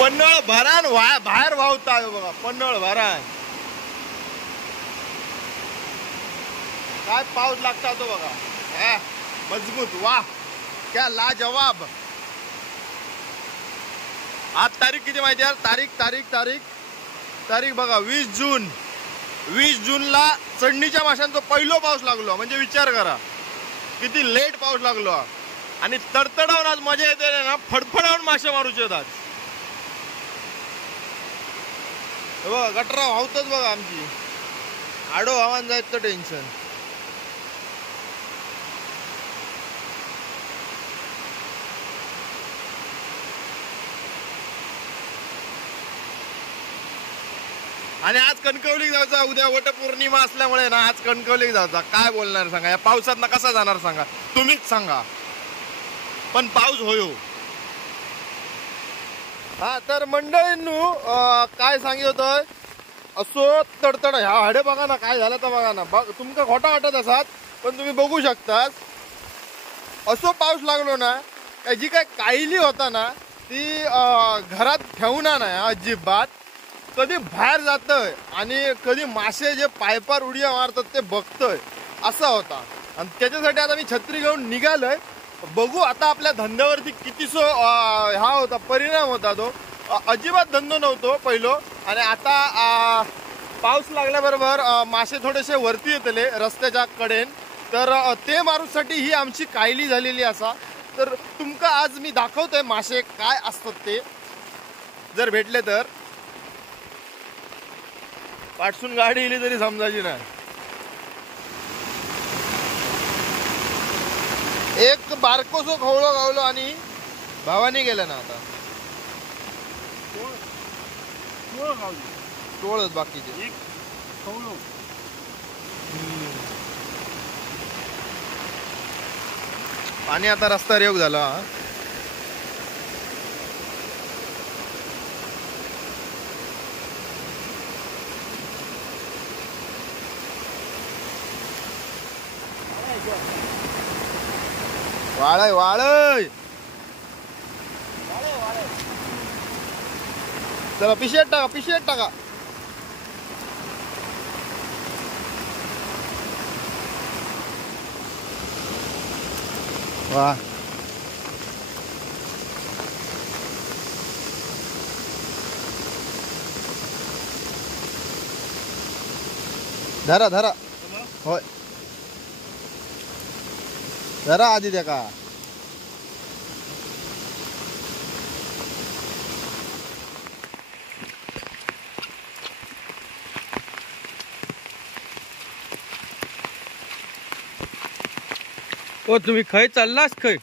पन्हाळ भरान बाहेर वाहता बघा. पन्हाळ भरान काय पाऊस लागता तो बघा. मजबूत. वाह क्या लाजवाब. आज तारीख किती माहिती आहे? तारीख बघा 20 जून. 20 जूनला चढणीच्या माशांचा पहिलो पाऊस लागलो. म्हणजे विचार करा किती लेट पाऊस लागलो. आणि तडतडावून आज मजा येते ना. फडफडावून मासे मारूचे येतात. बघा गटरा वाहतच बघा आमची. आडो हवान जायचं टेन्शन. आणि आज कणकवलीत जायचा. उद्या वटपौर्णिमा असल्यामुळे ना आज कणकवलीत जायचा. काय बोलणार सांगा. या पावसात ना कसा जाणार सांगा. तुम्हीच सांगा. पण पाऊस होयो. हा तर मंडळींनो काय सांगितलं असो तडतड. ह्या हाडे बघा ना काय झालं तर बघा ना. तुमका खोटा वाटत असात पण तुम्ही बघू शकता. असो पाऊस लागलो ना जी काय कायली होता ना ती घरात ठेवून नाही अजिबात. कधी बाहेर जातय आणि कधी मासे जे पायपार उड्या मारतात ते बघतोय असा होता. आणि त्याच्यासाठी आता मी छत्री घेऊन निघालोय. बघू आता आपल्या धंद्यावरती कितीसो हा होता परिणाम होता. तो अजिबात धंदो नव्हतो पहिलो. आणि आता पाऊस लागल्याबरोबर मासे थोडेसे वरती येतले रस्त्याच्या कडेन. तर ते मारूसाठी ही आमची कायली झालेली असा. तर तुमका आज मी दाखवतोय मासे काय असतात ते जर भेटले तर. पाठसून गाडी इली तरी समजायची नाही. एक बारकोसो खवळो गावलो आणि भावानी गेलं ना आता. टोळच बाकीचे पाणी आता रस्ता रेव झाला. वाळय वाळय. चला पिशेट टाका. वा धरा होय धरा आधी त्या का. ओ तुम्ही खय चाललास खय.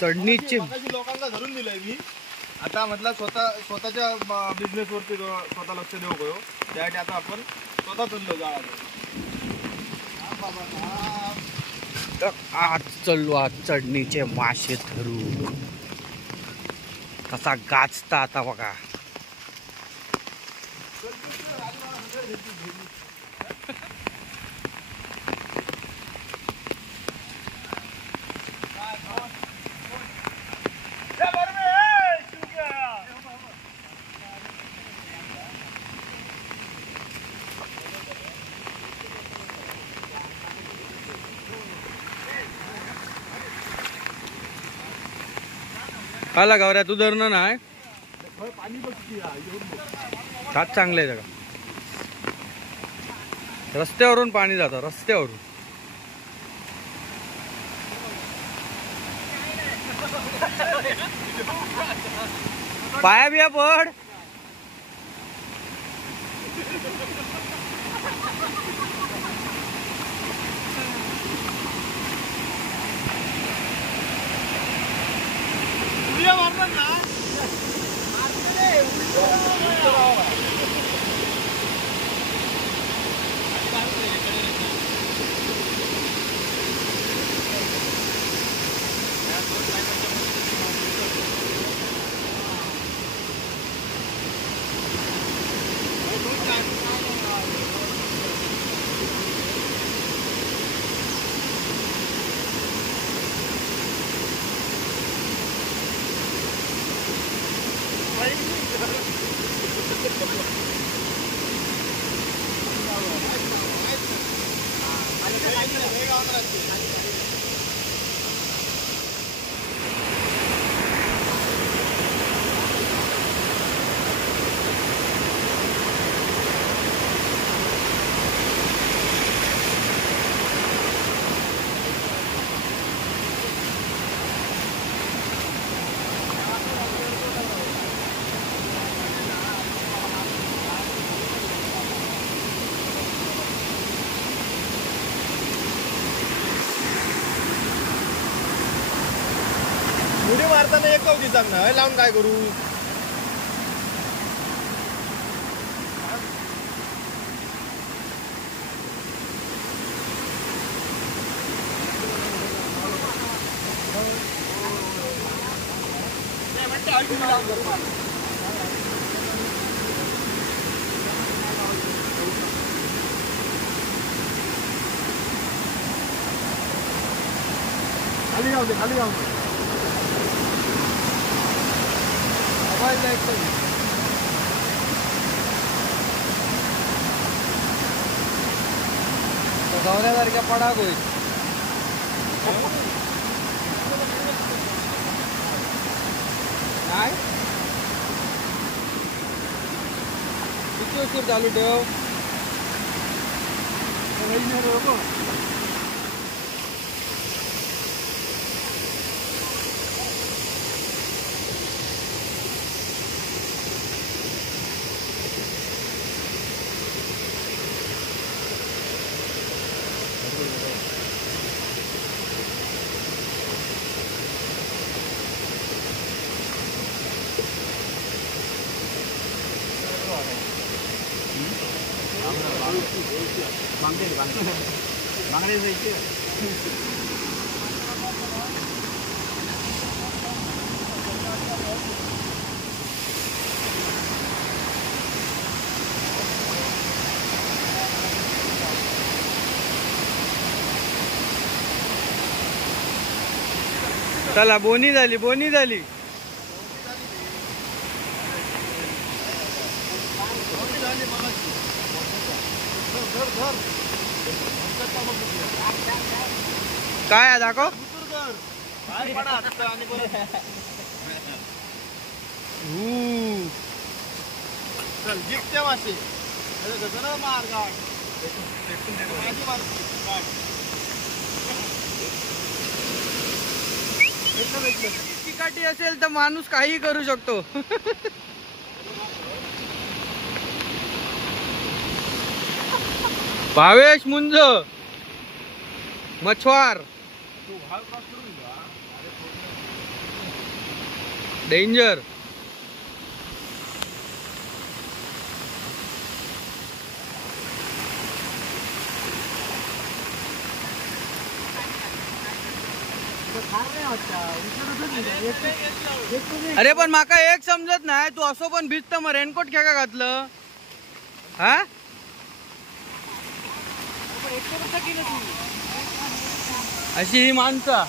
चढणीचे लोकांना धरून दिलंय मी. आता म्हटलं स्वतःच्या बिझनेस वरती स्वतः लक्ष देऊ गयो. त्यासाठी आता आपण स्वतः चाललो जाळा. आज चाललो आज चढणीचे मासे धरू. कसा गाजता आता बघा. आला गावऱ्या तू धरणं नाही. हात चांगले आहे का. रस्त्यावरून पाणी जातं रस्त्यावरून. पाया बिया पड. उडी मारताना एक कवती सांग ना, लावून काय करू? खाली जाऊ दे, खाली जाऊ दे. गवऱ्यासारख्या पडाक होईल. काय किती उशीर चालू ठेव. चला बोनी झाली, बोनी झाली. काय आहे दाखव. चल जिंकते मासे चिकाटी असेल तर माणूस काही करू शकतो. भावेश मुंज मछवार डेंजर. अरे पण माका एक समजत नाही, तू असो पण भिजत मग रेनकोट खेळा घातलं. हा अशी ही माणसं.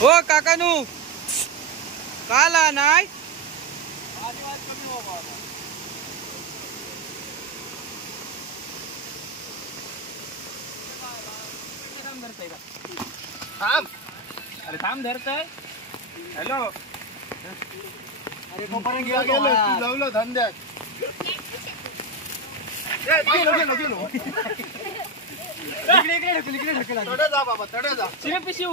हो काकानू काला नाही. थांब. अरे थांब धरतय. हॅलो. अरे तोपर्यंत गेलं तू लावलं धंद्यात. तडे जा बाबा, तडे जा. पिशी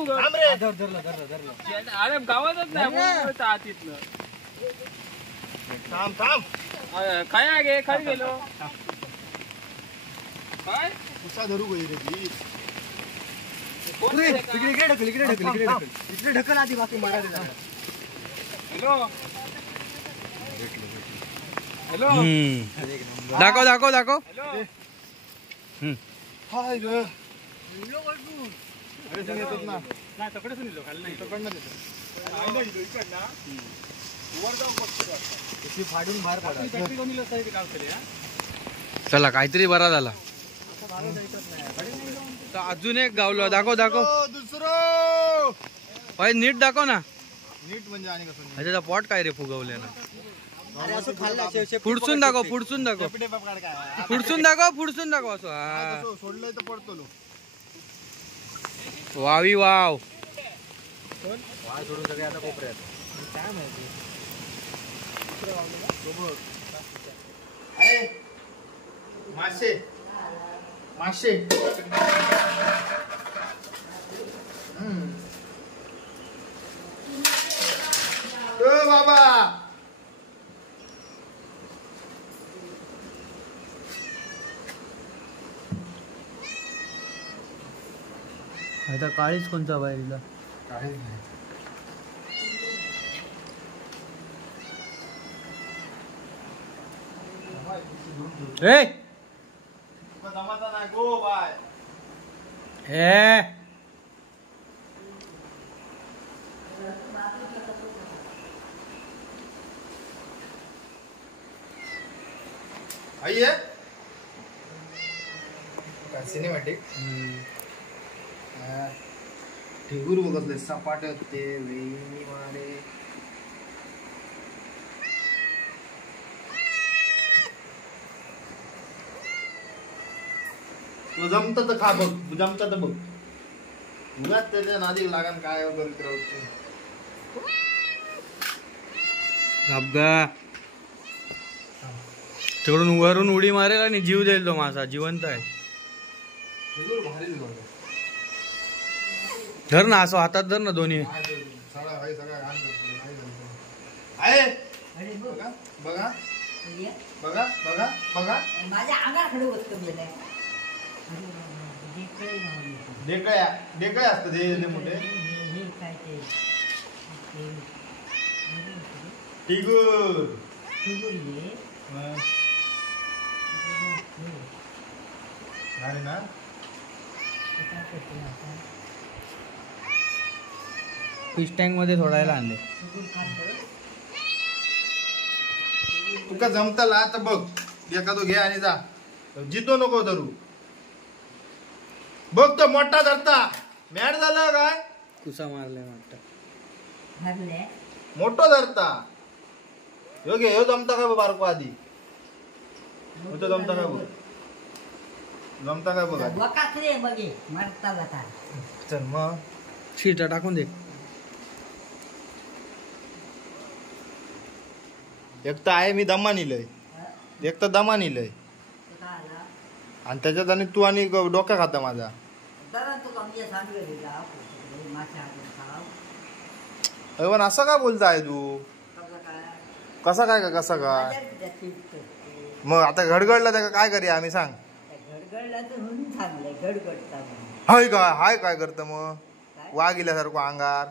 अरे गावातच नाही तिथलं. थांब थांब. काय आहे खाली गेलो. काय कुसा धरू गई रे ती. इकडे ढकल आधी बाकी मारा. Hello hello. दाखव दाखव दाखव. हाय ग. अरे सगळे येतात ना. नाही तकडे सुनीलो खाली नाही. तकडनं देतो. फाडून बाहेर पडा. चला काहीतरी बरा झाला. अजून एक गावलो. दाखव दाखव. दुसरं पाय नीट दाखव ना. नीट म्हणजे आणि कसं त्याचा पॉट काय रे फुगवले ना. अरे असं खाल्लं पुढसून दाखव पुढसून दाखव पुढसून दाखव पुढसून दाखव असं हा सोडलंय तर पडतो लो. वावी वाव वाय सोडून सगळे आता कोपऱ्यात काय माहिती मासे मासे बाबा आता काळीच कोणता बाहेरला काही नाही. ए जमाता नाही गो बाय. ए आई आहे सिनेमॅटिक ढिगूर बघतले सपाट होते वेणी मारे. तू जमत तर खा बघ जमत तर बघ उगाच त्याच्या नादी लागण काय करीत राहते. गबगा तिकडून वरून उडी मारेल आणि जीव देईल तो मासा जिवंत आहे. ढिगूर भारी लागलं. धर ना असं हातात धर ना दोन्ही आहे बघा बघा बघा बघा बघा माझ्या अंगाकडे वस्तू गेलाय डेकळ्या डेकळ्या असतात हे मोठे काय ते टिगूर अरे ना फिश टँक मध्ये सोडायला आणले. तुका जमताला तर बघ एखादो घे आणि जा जितो नको धरू. बघ तो मोठा धरता मॅड झालं काय कुसा मारलाय वाटतं भरले मोठो धरता ह्यो घे ह्यो जमता काय बारको आधी ह्यो जमता काय बघ जमता काय बघ आधी. वकासरे बघे मरता जाता चल मग शिटा टाकून दे. एक तर आहे मी दमा निलय एक तर दमा निलय आणि त्याच्यात आणि तू आणि डोक्या खाता माझा. पण असं का बोलताय तू कसा काय का कसा काय मग आता घडगडला त्या काय करूया आम्ही सांग. हाय काय करत मग वाघ इल्यासारखं अंगार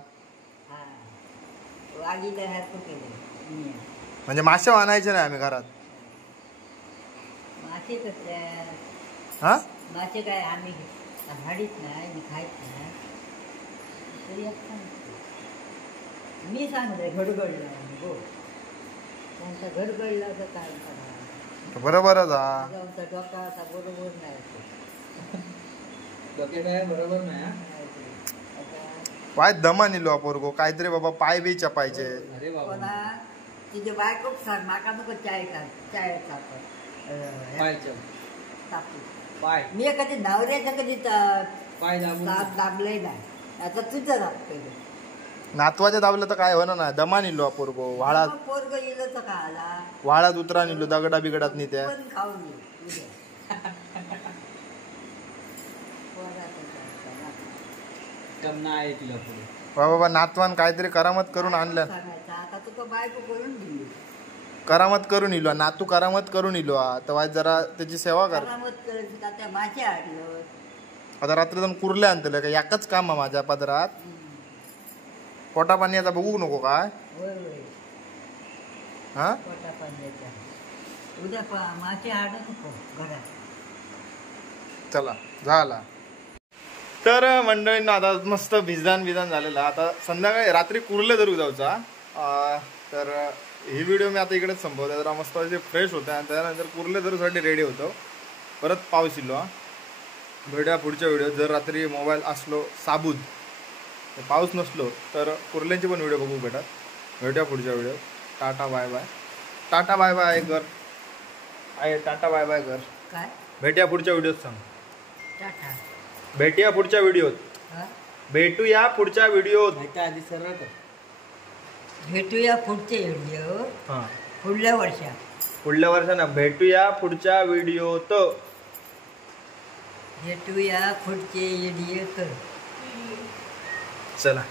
म्हणजे मासे आणायचे नाही आम्ही घरात. मासे कसले हा मासे काय आम्ही झाडीत नाही मी खायच नाही तरी एक सांगते. मी सांगते घडगडलं हो त्यांचा घडगडला तर काय करा बरोबरच हा डोका असा बरोबर नाही काय बरोबर नाही पाय दमा निलो पोरगो काहीतरी बाबा पाय बी चपायचे. अरे बाबा कोणा तिचे बायको सांग माका नको चाय तापू पाय मी कधी नवऱ्याचं कधी पाय दाबून दाबलंय नाही आता तुझं दाबतोय नातवाच्या दाबलं तर काय होणार ना दमा निलो पोरगो वाळात पोरग येलं तर का आला वाळात उतरा निलो दगडा बिगडात नाही त्या पण खाऊन ये उद्या कम नाही ऐकलं पुढे बाबा नातवान काहीतरी करामत करून आणलं सांगायचं आता तुका बायको करून दिली करामत करून इलो नातू करामत करून इलो तर वाज जरा त्याची सेवा कर. करामत करायची का त्या माझ्या आडलं आता रात्री जाऊन कुर्ले आणतले का एकच काम आहे माझ्या पदरात पोटा पाणी आता बघू नको काय होय होय हा पोटा पाण्याच्या उद्या माझ्या आड नको घरात चला झाला. तर मंडळींना आता मस्त बिजान झालेला आता संध्याकाळी रात्री कुर्ले धरू जाऊचा. तर ही व्हिडिओ मी आता इकडेच संपवतो जरा मस्त फ्रेश होते आणि त्यानंतर कुर्ले धरूसाठी रेडी होतो. परत पाऊस इलो भेटूया पुढच्या व्हिडिओ. जर रात्री मोबाईल असलो साबूत पाऊस नसलो तर कुर्ल्यांची पण व्हिडिओ बघू भेटूया पुढच्या video. Tata bye bye. Tata bye bye कर. आहे टाटा बाय बाय कर. काय भेटूया पुढच्या व्हिडिओत सांग. टाटा भेटूया पुढच्या व्हिडिओत. हा? भेटूया पुढच्या व्हिडिओत. आधी सरळ कर. भेटूया पुढचे व्हिडिओ हा पुढल्या वर्षात. पुढल्या वर्षानं भेटूया पुढच्या व्हिडिओत. भेटूया पुढचे व्हिडिओ चला.